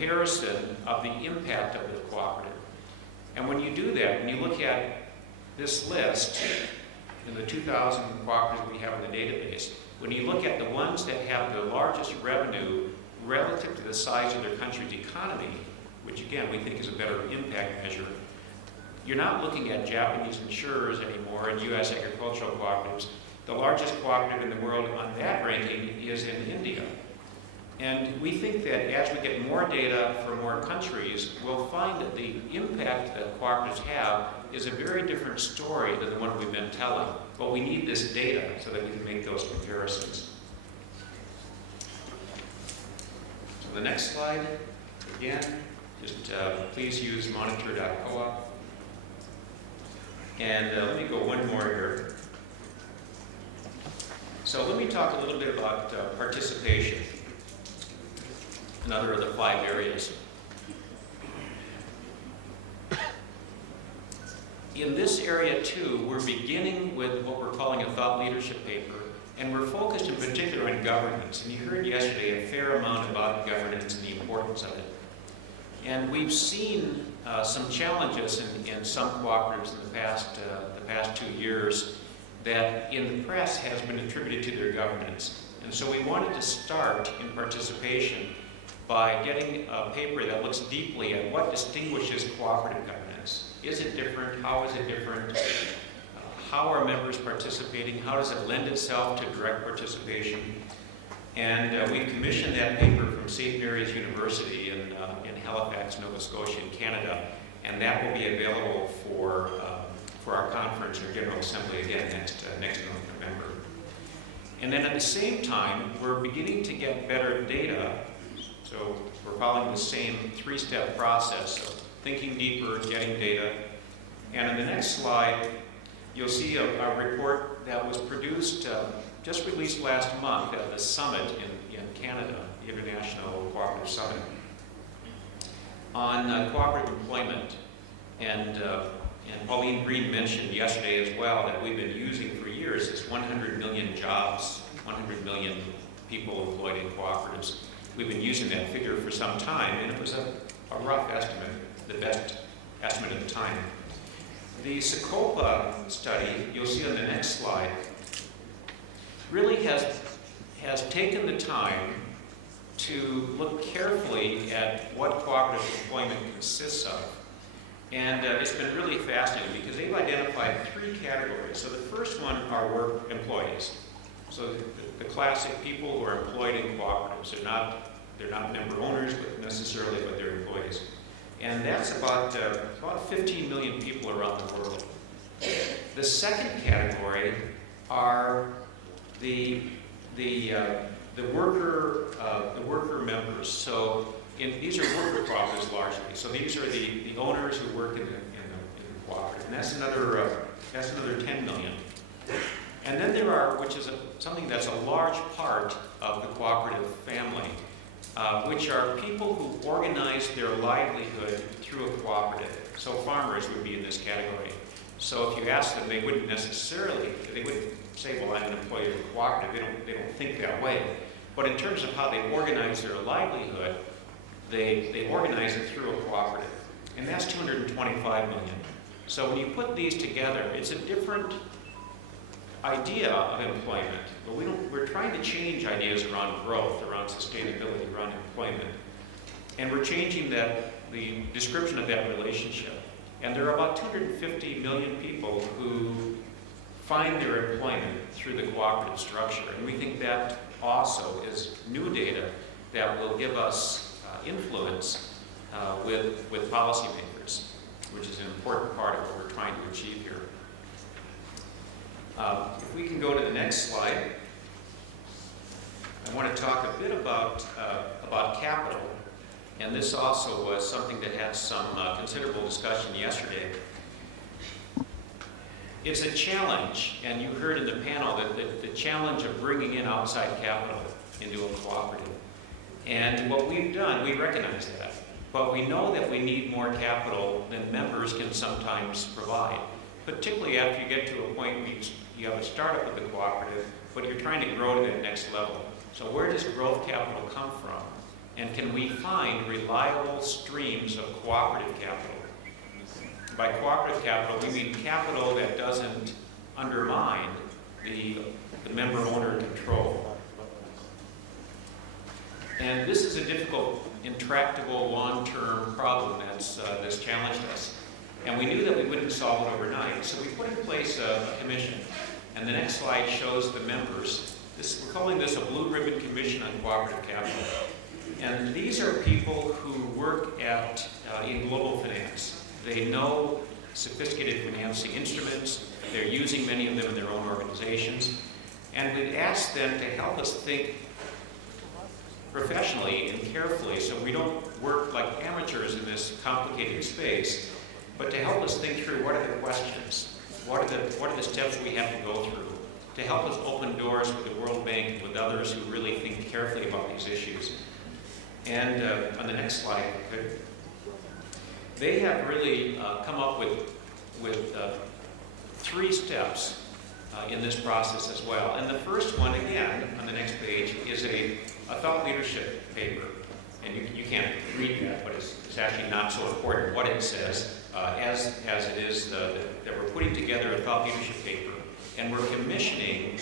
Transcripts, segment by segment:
comparison of the impact of the cooperative. And when you do that, when you look at this list, in the 2,000 cooperatives we have in the database, when you look at the ones that have the largest revenue relative to the size of their country's economy, which again we think is a better impact measure, you're not looking at Japanese insurers anymore and U.S. agricultural cooperatives. The largest cooperative in the world on that ranking is in India. And we think that as we get more data from more countries, we'll find that the impact that cooperatives have is a very different story than the one we've been telling. But we need this data so that we can make those comparisons. So the next slide, again, just please use monitor.coop. And let me go one more here. So let me talk a little bit about participation, another of the 5 areas. In this area too, we're beginning with what we're calling a thought leadership paper, and we're focused in particular on governance. And you heard yesterday a fair amount about governance and the importance of it. And we've seen some challenges in some cooperatives in the past 2 years that in the press has been attributed to their governance. And so we wanted to start in participation by getting a paper that looks deeply at what distinguishes cooperative governance. Is it different? How is it different? How are members participating? How does it lend itself to direct participation? And we commissioned that paper from St. Mary's University in Halifax, Nova Scotia in Canada, and that will be available for our conference or General Assembly again next November. And then at the same time, we're beginning to get better data. So we're following the same 3-step process of thinking deeper, getting data. And in the next slide, you'll see a report that was produced, just released last month at the summit in Canada, the International Cooperative Summit, on cooperative employment. And Pauline Green mentioned yesterday as well that we've been using for years this 100 million jobs, 100 million people employed in cooperatives. We've been using that figure for some time, and it was a rough estimate, the best estimate at the time. The CO-OPERATIVE study, you'll see on the next slide, really has taken the time to look carefully at what cooperative employment consists of. And it's been really fascinating because they've identified 3 categories. So the first one are work employees. So the classic people who are employed in cooperatives. They're not member owners necessarily, but they're employees. And that's about 15 million people around the world. The second category are the worker members. So these are worker cooperatives largely. So these are the owners who work in the cooperative, and that's another 10 million. And then there are, which is something that's a large part of the cooperative family, which are people who organize their livelihood through a cooperative. So farmers would be in this category. So if you ask them, they wouldn't say, well, I'm an employee of a cooperative. They don't think that way. But in terms of how they organize their livelihood, they organize it through a cooperative. And that's 225 million. So when you put these together, it's a different idea of employment. But we're trying to change ideas around growth, around sustainability, around employment. And we're changing the description of that relationship. And there are about 250 million people who find their employment through the cooperative structure. And we think that also is new data that will give us influence with policymakers, which is an important part of what we're trying to achieve here. If we can go to the next slide, I want to talk a bit about capital. And this also was something that had some considerable discussion yesterday. It's a challenge, and you heard in the panel that the challenge of bringing in outside capital into a cooperative. And what we've done, we recognize that, but we know that we need more capital than members can sometimes provide, particularly after you get to a point where you have a startup with the cooperative, but you're trying to grow to that next level. So where does growth capital come from? And can we find reliable streams of cooperative capital? By cooperative capital, we mean capital that doesn't undermine the member owner control. And this is a difficult, intractable, long-term problem that's challenged us. And we knew that we wouldn't solve it overnight, so we put in place a commission. And the next slide shows the members. We're calling this a Blue Ribbon Commission on Cooperative Capital. And these are people who work in global finance. They know sophisticated financing instruments. They're using many of them in their own organizations. And we'd ask them to help us think professionally and carefully, so we don't work like amateurs in this complicated space, but to help us think through what are the questions, what are the steps we have to go through, to help us open doors with the World Bank and with others who really think carefully about these issues. And on the next slide, they have really come up with 3 steps in this process as well. And the first one, again, on the next page, is a thought leadership paper. And you can't read that, but it's actually not so important what it says, as it is that we're putting together a thought leadership paper. And we're commissioning,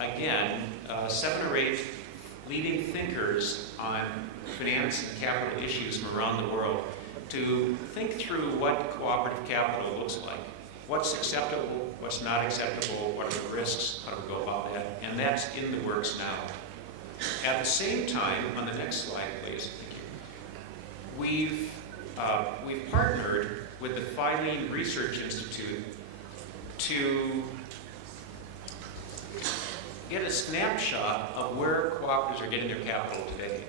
again, 7 or 8 leading thinkers on finance and capital issues from around the world to think through what cooperative capital looks like. What's acceptable, what's not acceptable, what are the risks, how do we go about that? And that's in the works now. At the same time, on the next slide, please, we've partnered with the Filene Research Institute to get a snapshot of where cooperatives are getting their capital today.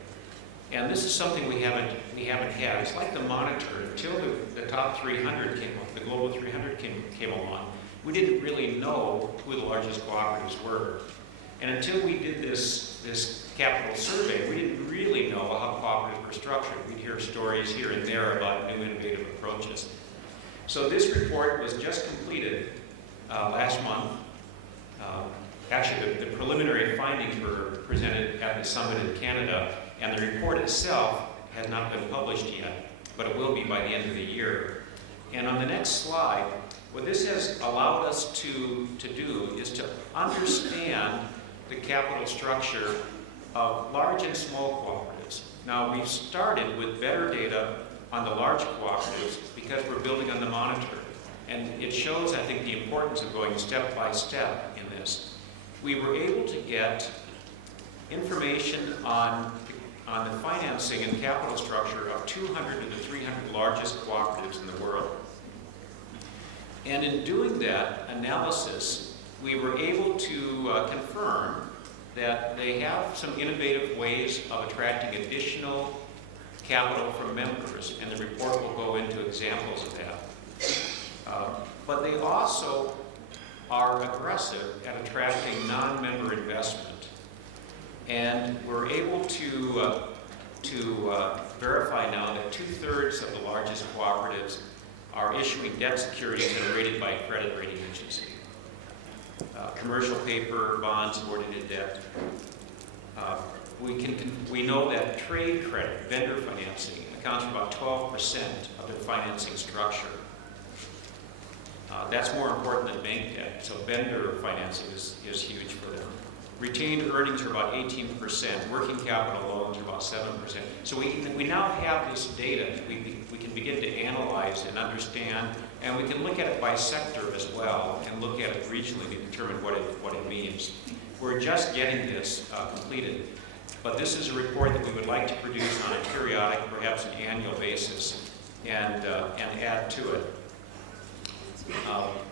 And this is something we haven't had. It's like the monitor. Until the top 300 came up, the global 300 came along, we didn't really know who the largest cooperatives were. And until we did this capital survey, we didn't really know how cooperatives were structured. We'd hear stories here and there about new innovative approaches. So this report was just completed last month. Actually, the preliminary findings were presented at the summit in Canada, and the report itself has not been published yet, but it will be by the end of the year. And on the next slide, what this has allowed us to do is to understand the capital structure of large and small cooperatives. Now, we've started with better data on the large cooperatives because we're building on the monitor. And it shows, I think, the importance of going step by step in this. We were able to get information on the financing and capital structure of 200 to the 300 largest cooperatives in the world. And in doing that analysis, we were able to confirm that they have some innovative ways of attracting additional capital from members, and the report will go into examples of that. But they also are aggressive at attracting non-member investment. And we're able to verify now that 2/3 of the largest cooperatives are issuing debt securities that are rated by a credit rating agency. Commercial paper, bonds, subordinated debt. We know that trade credit, vendor financing, accounts for about 12% of their financing structure. That's more important than bank debt, so vendor financing is huge for them. Retained earnings are about 18%. Working capital loans are about 7%. So we now have this data that we can begin to analyze and understand, and we can look at it by sector as well, and look at it regionally to determine what it means. We're just getting this completed, but this is a report that we would like to produce on a periodic, perhaps an annual basis, and add to it.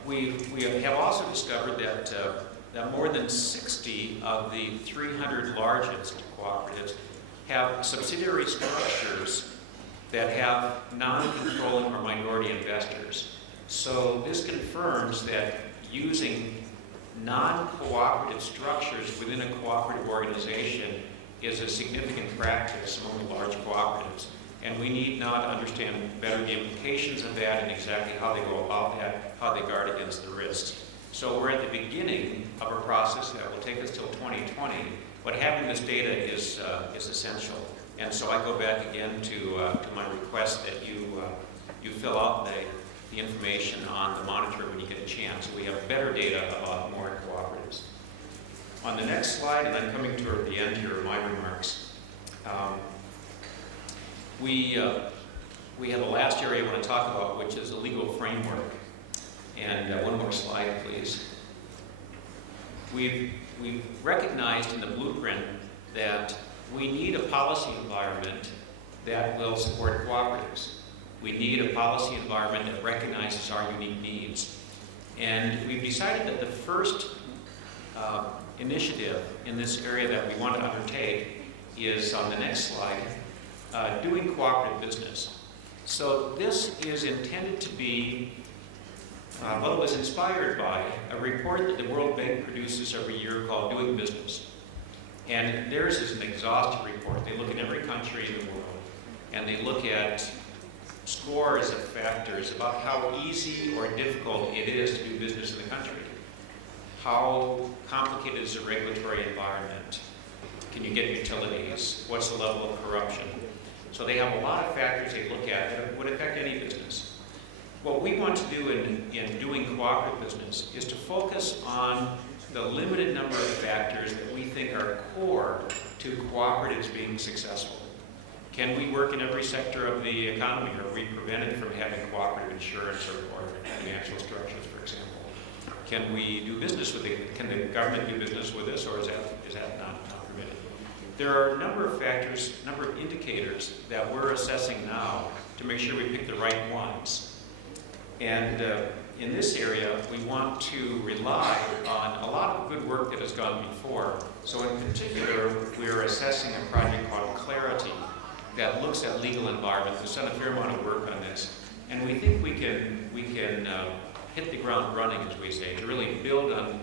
We have also discovered that more than 60 of the 300 largest cooperatives have subsidiary structures that have non-controlling or minority investors. So this confirms that using non-cooperative structures within a cooperative organization is a significant practice among the large cooperatives. And we need now to understand better the implications of that and exactly how they go about that, how they guard against the risks. So we're at the beginning of a process that will take us till 2020, but having this data is essential. And so I go back again to my request that you fill out the information on the monitor when you get a chance, so we have better data about more cooperatives. On the next slide, and I'm coming toward the end here of my remarks, we have the last area I want to talk about, which is a legal framework. And one more slide, please. We've recognized in the blueprint that we need a policy environment that will support cooperatives. We need a policy environment that recognizes our unique needs. And we've decided that the first initiative in this area that we want to undertake is, on the next slide, doing cooperative business. So this is intended to be, well, it was inspired by a report that the World Bank produces every year called Doing Business. And theirs is an exhaustive report. They look at every country in the world, and they look at scores of factors about how easy or difficult it is to do business in the country. How complicated is the regulatory environment? Can you get utilities? What's the level of corruption? So they have a lot of factors they look at that would affect any business. What we want to do in doing cooperative business is to focus on the limited number of factors that we think are core to cooperatives being successful. Can we work in every sector of the economy? Are we prevented from having cooperative insurance or financial structures, for example? Can we do business with it? Can the government do business with us, or is that not permitted? There are a number of factors, a number of indicators that we're assessing now to make sure we pick the right ones. And in this area, we want to rely on a lot of good work that has gone before. So in particular, we're assessing a project called Clarity that looks at legal environment. We've done a fair amount of work on this. And we think we can hit the ground running, as we say, to really build on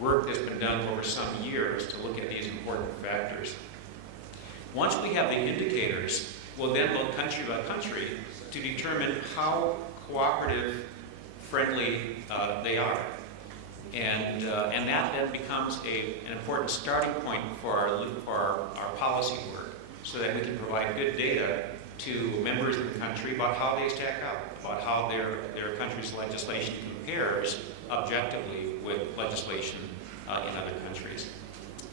work that's been done over some years to look at these important factors. Once we have the indicators, we'll then look country by country to determine how cooperative friendly they are. And that then becomes an important starting point for our policy work, so that we can provide good data to members of the country about how they stack up, about how their country's legislation compares objectively with legislation in other countries.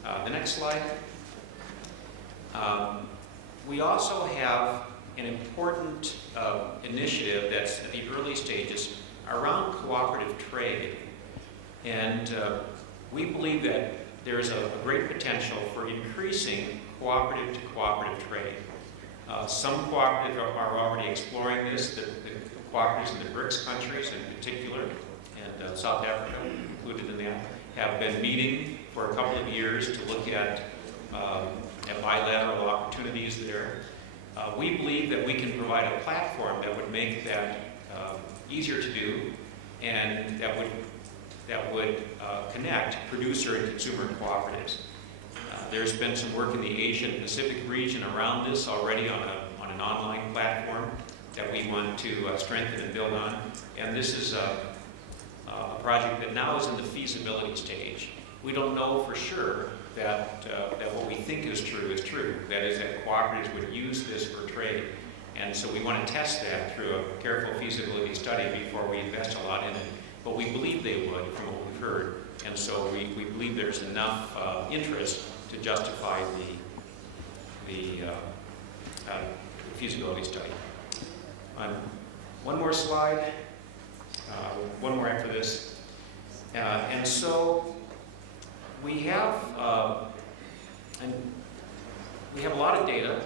The next slide. We also have an important initiative that's at the early stages around cooperative trade. And we believe that there's a great potential for increasing cooperative to cooperative trade. Some cooperatives are already exploring this. The cooperatives in the BRICS countries in particular, and South Africa included in that, have been meeting for a couple of years to look at bilateral opportunities there. We believe that we can provide a platform that would make that easier to do, and that would connect producer and consumer cooperatives. There's been some work in the Asian Pacific region around this already on an online platform that we want to strengthen and build on. And this is a project that now is in the feasibility stage. We don't know for sure that what we think is true. That is, that cooperatives would use this for trade. And so we want to test that through a careful feasibility study before we invest a lot in it. But we believe they would, from what we've heard. And so we believe there's enough interest to justify the feasibility study. One more slide. One more after this. And so we have a lot of data.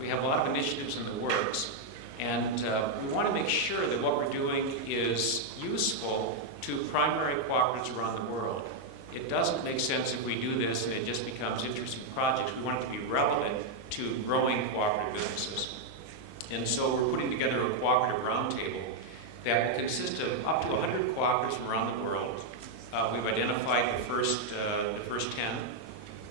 We have a lot of initiatives in the works. And we want to make sure that what we're doing is useful to primary cooperatives around the world. It doesn't make sense if we do this and it just becomes interesting projects. We want it to be relevant to growing cooperative businesses. And so we're putting together a cooperative roundtable that will consist of up to 100 cooperatives from around the world. We've identified the first 10,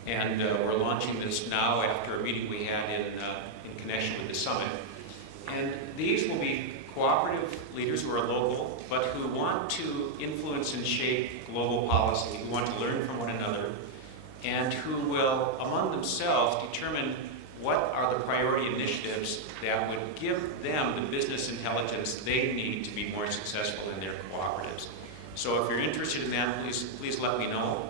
and we're launching this now after a meeting we had in connection with the summit. And these will be cooperative leaders who are local, but who want to influence and shape global policy, who want to learn from one another, and who will, among themselves, determine what are the priority initiatives that would give them the business intelligence they need to be more successful in their cooperatives. So if you're interested in that, please let me know.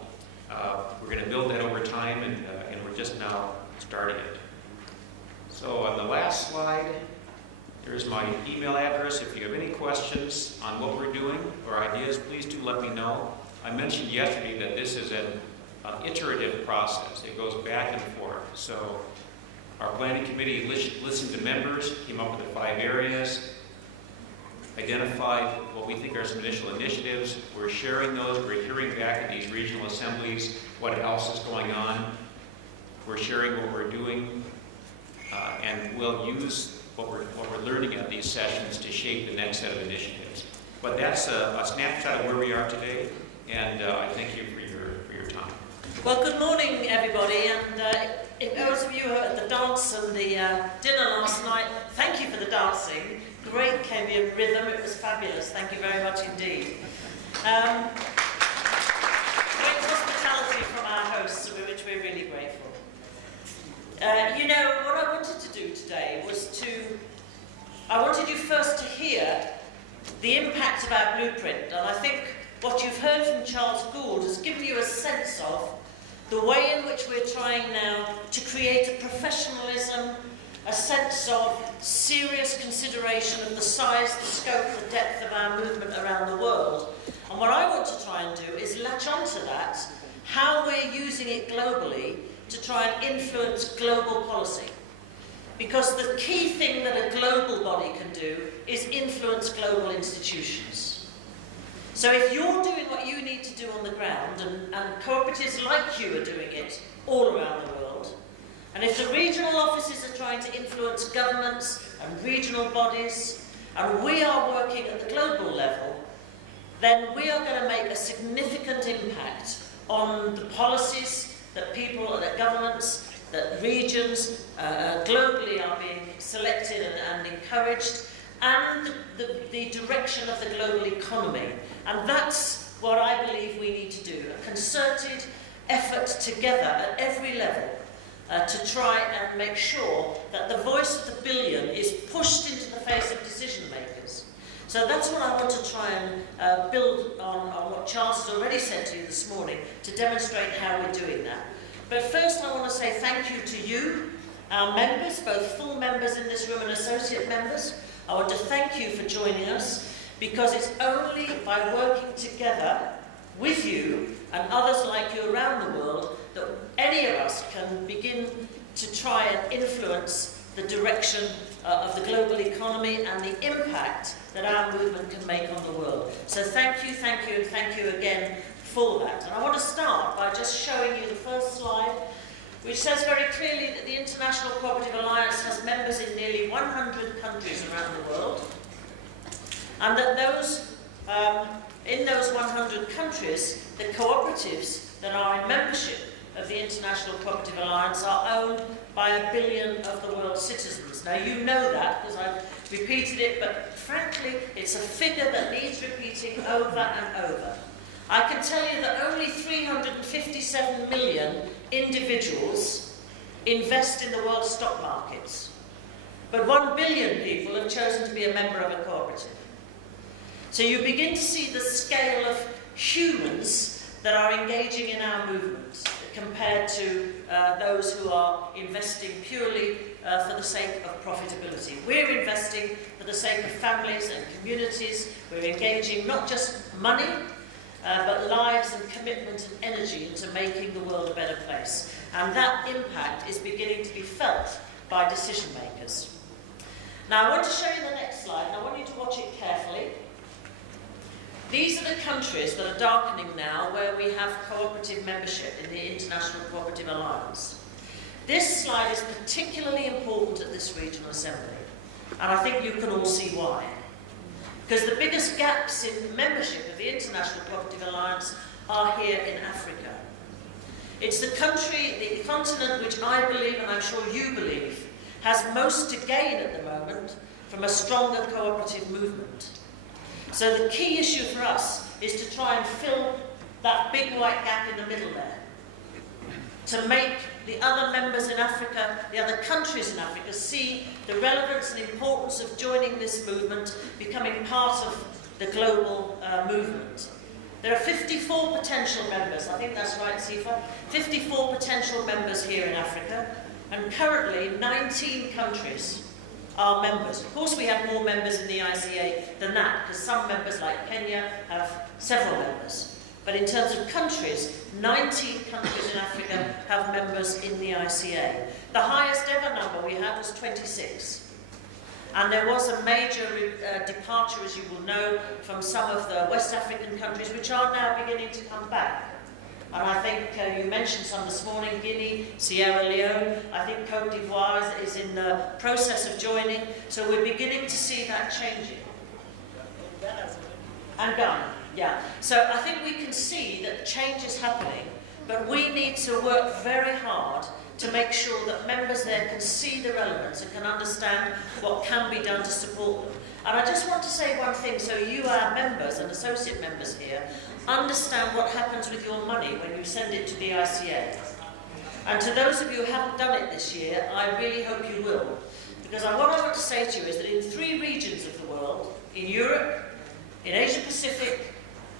We're going to build that over time, and we're just now starting it. So on the last slide, there's my email address. If you have any questions on what we're doing or ideas, please do let me know. I mentioned yesterday that this is an iterative process. It goes back and forth. So our planning committee listened to members, came up with the 5 areas, identified what we think are some initial initiatives. We're sharing those. We're hearing back at these regional assemblies what else is going on. We're sharing what we're doing, and we'll use what we're learning at these sessions to shape the next set of initiatives. But that's a snapshot of where we are today, and I thank you for your time. Well, good morning, everybody, and if those of you who were at the dance and the dinner last night, thank you for the dancing. Great Kenyan rhythm, it was fabulous. Thank you very much indeed. Great hospitality from our hosts, for which we're really grateful. You know, what I wanted to do today was I wanted you first to hear the impact of our blueprint, and I think what you've heard from Charles Gould has given you a sense of the way in which we're trying now to create a professionalism, a sense of serious consideration of the size, the scope, the depth of our movement around the world. And what I want to try and do is latch onto that, how we're using it globally to try and influence global policy. Because the key thing that a global body can do is influence global institutions. So if you're doing what you need to do on the ground, and cooperatives like you are doing it all around the world, and if the regional offices are trying to influence governments and regional bodies, and we are working at the global level, then we are going to make a significant impact on the policies that people, that governments, that regions globally are being selected and encouraged, and the direction of the global economy. And that's what I believe we need to do, a concerted effort together at every level to try and make sure that the voice of the billion is pushed into the face of decision makers. So that's what I want to try and build on what Charles has already said to you this morning, to demonstrate how we're doing that. But first I want to say thank you to you, our members, both full members in this room and associate members. I want to thank you for joining us, because it's only by working together with you and others like you around the world that any of us can begin to try and influence the direction of the global economy and the impact that our movement can make on the world. So thank you, and thank you again for that. And I want to start by just showing you the first slide, which says very clearly that the International Cooperative Alliance has members in nearly 100 countries around the world, and that in those 100 countries, the cooperatives that are in membership of the International Cooperative Alliance are owned by 1 billion of the world's citizens. Now you know that, because I've repeated it, but frankly, it's a figure that needs repeating over and over. I can tell you that only 357 million individuals invest in the world's stock markets, but 1 billion people have chosen to be a member of a cooperative. So you begin to see the scale of humans that are engaging in our movement compared to those who are investing purely for the sake of profitability. We're investing for the sake of families and communities. We're engaging not just money, but lives and commitment and energy into making the world a better place. And that impact is beginning to be felt by decision makers. Now I want to show you the next slide, and I want you to watch it carefully. These are the countries that are darkening now where we have cooperative membership in the International Cooperative Alliance. This slide is particularly important at this regional assembly, and I think you can all see why. Because the biggest gaps in membership of the International Cooperative Alliance are here in Africa. It's the country, the continent which I believe, and I'm sure you believe, has most to gain at the moment from a stronger cooperative movement. So the key issue for us is to try and fill that big white gap in the middle there, to make the other members in Africa, the other countries in Africa, see the relevance and importance of joining this movement, becoming part of the global movement. There are 54 potential members, I think that's right, Sifa, 54 potential members here in Africa, and currently 19 countries are members. Of course we have more members in the ICA than that, because some members like Kenya have several members. But in terms of countries, 19 countries in Africa have members in the ICA. The highest ever number we had was 26. And there was a major departure, as you will know, from some of the West African countries, which are now beginning to come back. And I think you mentioned some this morning, Guinea, Sierra Leone, I think Côte d'Ivoire is in the process of joining, so we're beginning to see that changing. And Ghana, yeah. So I think we can see that change is happening, but we need to work very hard to make sure that members there can see the relevance and can understand what can be done to support them. And I just want to say one thing, so you, our members and associate members here, understand what happens with your money when you send it to the ICA. And to those of you who haven't done it this year, I really hope you will. Because what I want to say to you is that in 3 regions of the world, in Europe, in Asia Pacific,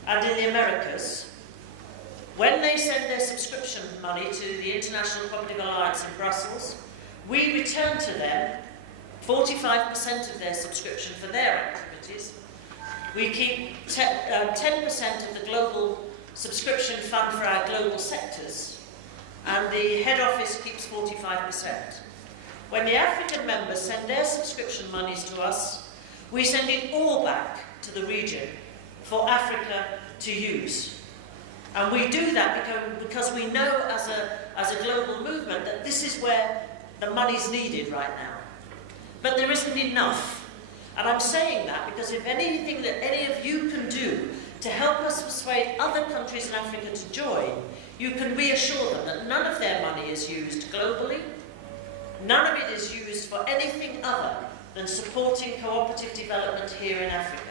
and in the Americas, when they send their subscription money to the International Cooperative Alliance in Brussels, we return to them 45% of their subscription for their activities. We keep 10% of the global subscription fund for our global sectors, and the head office keeps 45%. When the African members send their subscription monies to us, we send it all back to the region for Africa to use. And we do that because we know as a global movement that this is where the money's needed right now. But there isn't enough. And I'm saying that because if anything that any of you can do to help us persuade other countries in Africa to join, you can reassure them that none of their money is used globally, none of it is used for anything other than supporting cooperative development here in Africa.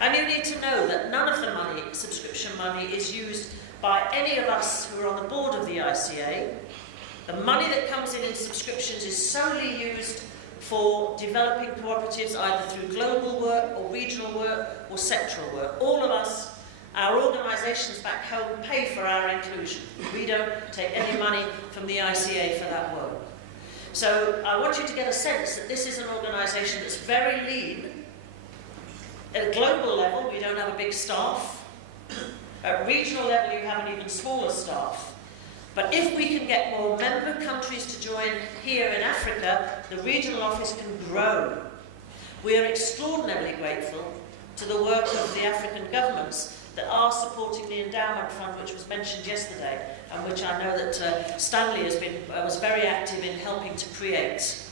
And you need to know that none of the money, subscription money, is used by any of us who are on the board of the ICA. The money that comes in subscriptions is solely used for developing cooperatives either through global work or regional work or sectoral work. All of us, our organisations back home, pay for our inclusion. We don't take any money from the ICA for that work. So I want you to get a sense that this is an organisation that's very lean. At a global level, we don't have a big staff. At regional level, you have an even smaller staff. But if we can get more member countries to join here in Africa, the regional office can grow. We are extraordinarily grateful to the work of the African governments that are supporting the endowment fund, which was mentioned yesterday, and which I know that Stanley was very active in helping to create.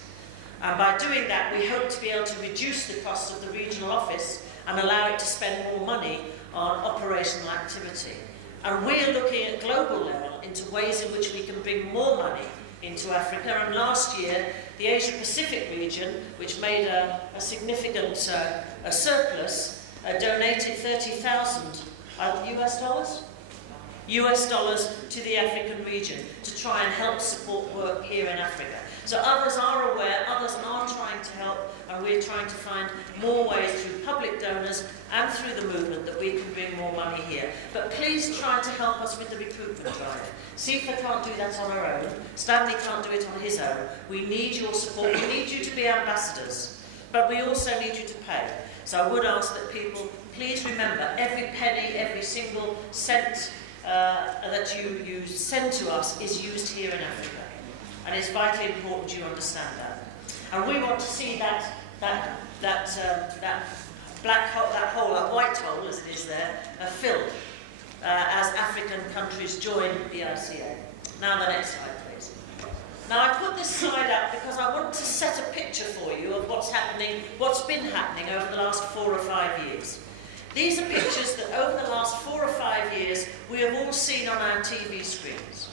And by doing that, we hope to be able to reduce the cost of the regional office and allow it to spend more money on operational activity. And we're looking at global level into ways in which we can bring more money into Africa. And last year, the Asia Pacific region, which made a significant surplus, donated 30,000 US dollars to the African region to try and help support work here in Africa. So others are aware, others are trying to help, and we're trying to find more ways through public donors and through the movement that we can bring more money here. But please try to help us with the recruitment drive. SIFA can't do that on her own. Stanley can't do it on his own. We need your support. We need you to be ambassadors. But we also need you to pay. So I would ask that people, please remember, every penny, every single cent that you send to us is used here in Africa. And it's vitally important you understand that. And we want to see that black hole, that white hole as it is there, filled as African countries join the ICA. Now the next slide, please. Now I put this slide up because I want to set a picture for you of what's been happening over the last 4 or 5 years. These are pictures that over the last 4 or 5 years we have all seen on our TV screens.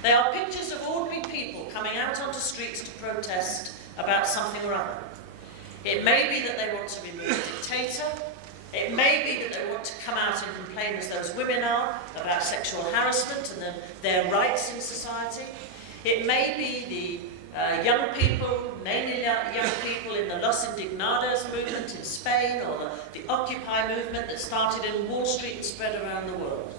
They are pictures of ordinary people coming out onto streets to protest about something or other. It may be that they want to remove a dictator, It may be that they want to come out and complain, as those women are, about sexual harassment and their rights in society. It may be the young people, mainly young people in the Los Indignados movement in Spain, or the Occupy movement that started in Wall Street and spread around the world.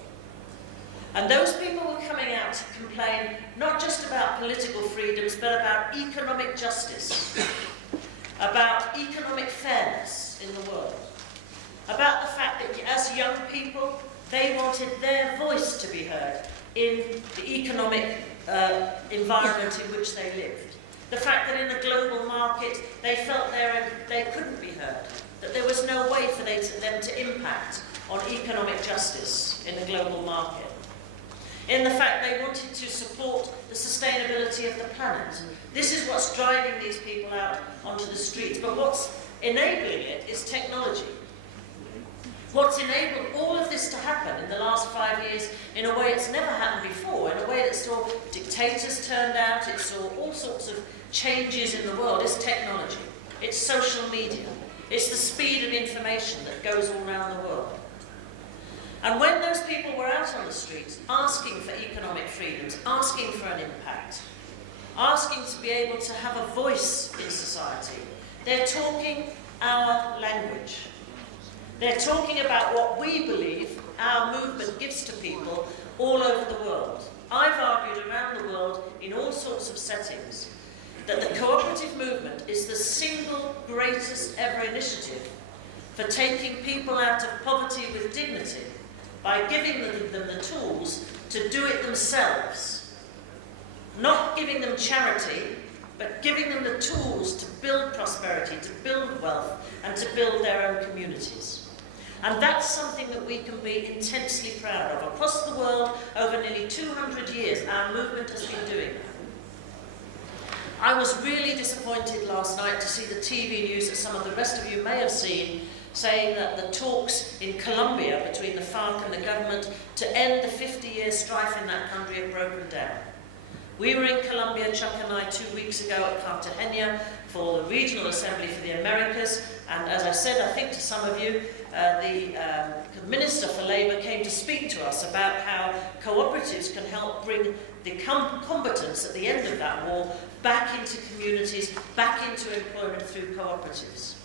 And those people were coming out to complain not just about political freedoms, but about economic justice, about economic fairness in the world, about the fact that as young people, they wanted their voice to be heard in the economic environment in which they lived. The fact that in a global market, they felt they couldn't be heard, that there was no way for them to impact on economic justice in the global market. In the fact they wanted to support the sustainability of the planet. This is what's driving these people out onto the streets. But what's enabling it is technology. What's enabled all of this to happen in the last 5 years in a way it's never happened before, in a way that saw dictators turned out, it saw all sorts of changes in the world, is technology. It's social media. It's the speed of information that goes all around the world. And when those people were out on the streets asking for economic freedoms, asking for an impact, asking to be able to have a voice in society, they're talking our language. They're talking about what we believe our movement gives to people all over the world. I've argued around the world in all sorts of settings that the cooperative movement is the single greatest ever initiative for taking people out of poverty with dignity, by giving them the tools to do it themselves. Not giving them charity, but giving them the tools to build prosperity, to build wealth, and to build their own communities. And that's something that we can be intensely proud of. Across the world, over nearly 200 years, our movement has been doing that. I was really disappointed last night to see the TV news that some of the rest of you may have seen, saying that the talks in Colombia between the FARC and the government to end the 50-year strife in that country have broken down. We were in Colombia, Chuck and I, 2 weeks ago at Cartagena for the Regional Assembly for the Americas, and as I said, I think to some of you, the Minister for Labour came to speak to us about how cooperatives can help bring the combatants at the end of that war back into communities, back into employment through cooperatives.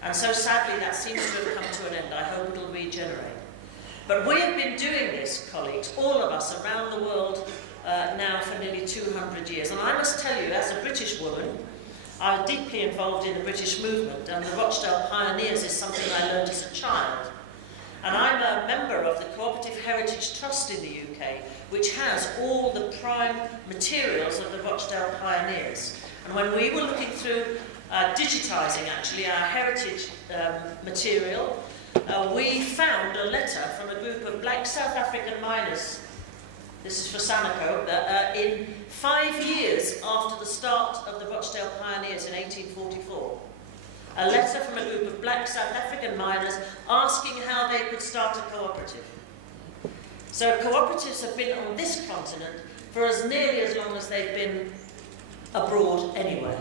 And so sadly that seems to have come to an end. I hope it'll regenerate. But we have been doing this, colleagues, all of us around the world now for nearly 200 years. And I must tell you, as a British woman, I'm deeply involved in the British movement, and the Rochdale Pioneers is something I learned as a child. And I'm a member of the Cooperative Heritage Trust in the UK, which has all the prime materials of the Rochdale Pioneers. And when we were looking through digitising actually our heritage material, we found a letter from a group of black South African miners, this is for Sanaco, in 5 years after the start of the Rochdale Pioneers in 1844. A letter from a group of black South African miners asking how they could start a cooperative. So cooperatives have been on this continent for as nearly as long as they've been abroad anywhere.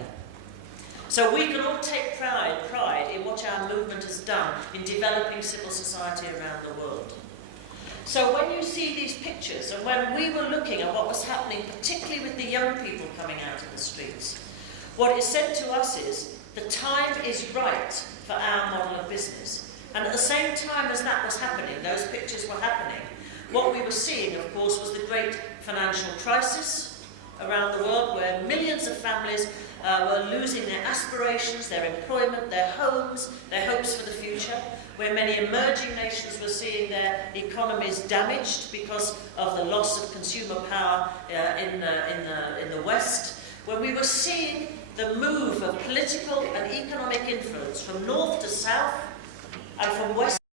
So we can all take pride in what our movement has done in developing civil society around the world. So when you see these pictures, and when we were looking at what was happening, particularly with the young people coming out of the streets, what is said to us is, the time is right for our model of business. And at the same time as that was happening, those pictures were happening, what we were seeing, of course, was the great financial crisis around the world, where millions of families were losing their aspirations, their employment, their homes, their hopes for the future, where many emerging nations were seeing their economies damaged because of the loss of consumer power in the West, when we were seeing the move of political and economic influence from north to south and from west